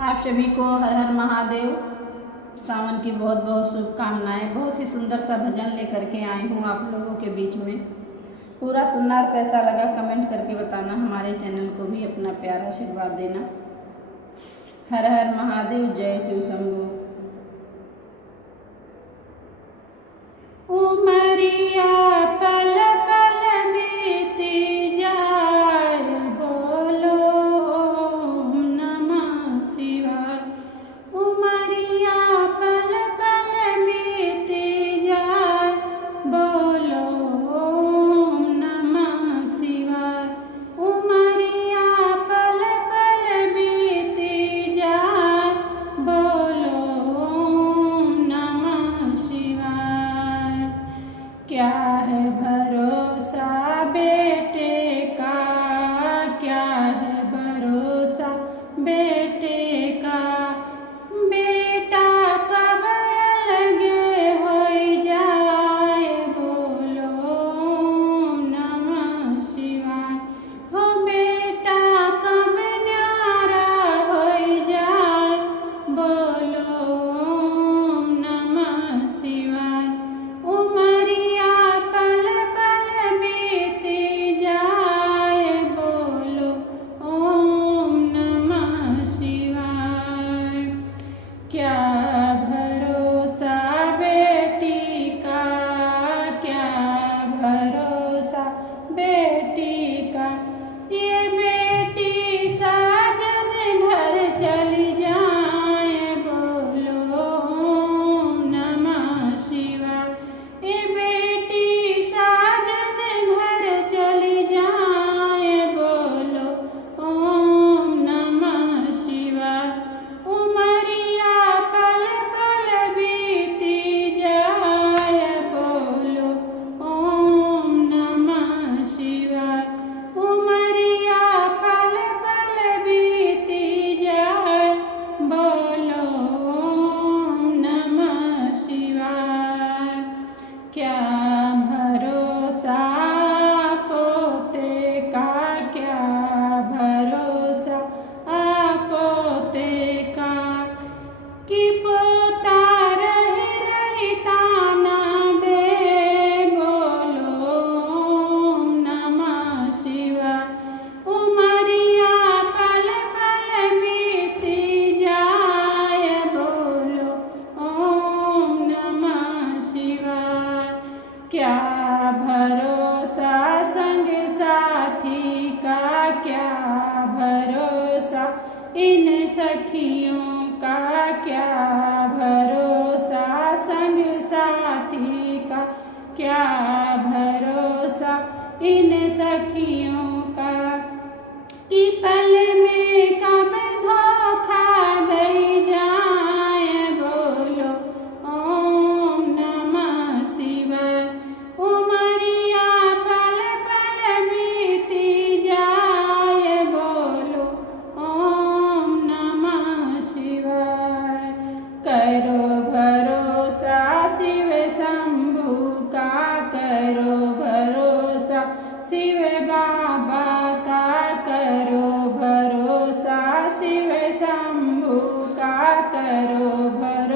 आप सभी को हर हर महादेव। सावन की बहुत बहुत शुभकामनाएं। बहुत ही सुंदर सा भजन लेकर के आई हूँ आप लोगों के बीच में। पूरा सुनना और कैसा लगा कमेंट करके बताना। हमारे चैनल को भी अपना प्यारा आशीर्वाद देना। हर हर महादेव, जय शिव शंभू। उमरिया पल पल बीती जाए, बोलो ओम नमः शिवाय। उमरिया पल पल बीती जाए, बोलो ओम नमः शिवाय। उमरिया पल पल बीती जाए, बोलो ओम नमः शिवाय। क्या है भरोसा बेटे का, क्या है भरोसा बेटे का। बेटा कब अलगे हो जाए, बोलो ओम नमः शिवाय। हो बेटा कब न्यारा हो जाए, बोलो ओम नमः शिवाय। उमरिया पल पल बीती जाए, बोलो ओम नमः शिवाय। क्या भरोसा बेटी का, क्या भरोसा बेटी का। ये बेटी साजन घर चली जाए, बोलो ओम नमः शिवाय। ये बेटी साजन घर चली जाए, बोलो ओम नमः शिवाय। उमरिया पल पल बीती जाए, बोलो ओम नमः शिवाय। उमरिया पल पल बीती जाए, बोलो ओम नमः शिवाय। क्या भरोसा पोते का, क्या भरोसा पोते का। कि पोता रही रही ताना दे, बोलो ओम नमः शिवाय। उमरिया पल पल बीती जाए, बोलो ओम नमः शिवाय। क्या भरोसा संग साथी का, क्या भरोसा इन सखियों का। क्या भरोसा संग साथी का, क्या भरोसा इन सखियों का। कि पल में कब धोखा दे जाए, बोलो ओम नमः शिवाय। उमरिया पल पल बीती जाए, बोलो ओम नमः शिवाय। करो भरोसा शिव शंभू का, करो भरोसा शिव बाबा का। करो भरोसा शिव शंभू का, करो भरोसा